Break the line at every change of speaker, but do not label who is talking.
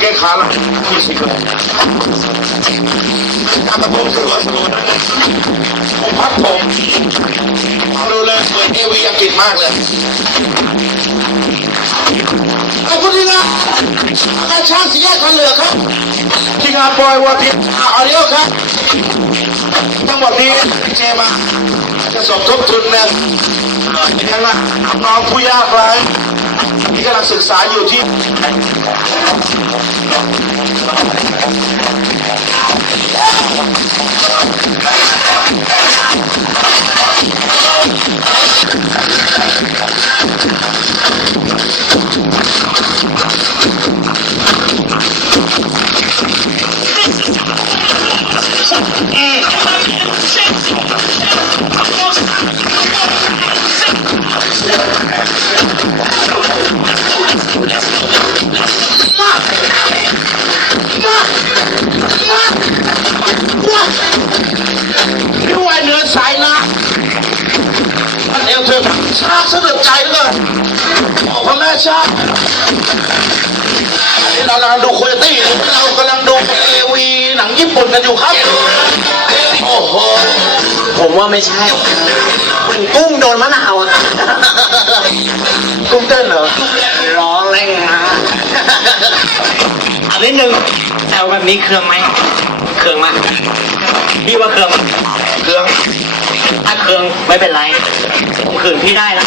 แก้ขาล้วมีสิครับการตะโกนคือว่าสนุกผมพักผมเอาดูเลยเปิดเอวีอังกฤษมากเลย อาชาติสี่แยกทันเหลือครับ ที่งานบอยวันที่อาริโอครับ ทั้งหมดนี้เจมา จะสมทบทุนนะยังนะน้องผู้ยากไร้ที่กำลังศึกษาอยู่ที่ เอวเธอชาสะดุดใจเหลยบอกพ่อแม่ชาอันนี้เรากำลังดูโคโยตี้เรากำลังดูเอวีหนังญี่ปุ่นกันอยู่ครับ โอ้โห
ผมว่าไม่ใช่มันกุ้งโดนมะนาวอะ
กุ้งเต้นเหรอ
ร้องเร่งนะอันนี้หนึ่งแอลแบบนี้เครื่องไหม เครื่องมากพี่ว่าเครื่องไหม
เครื่อง
ถ้าเครื่องไม่เป็นไรผมคืนพี่ได้นะ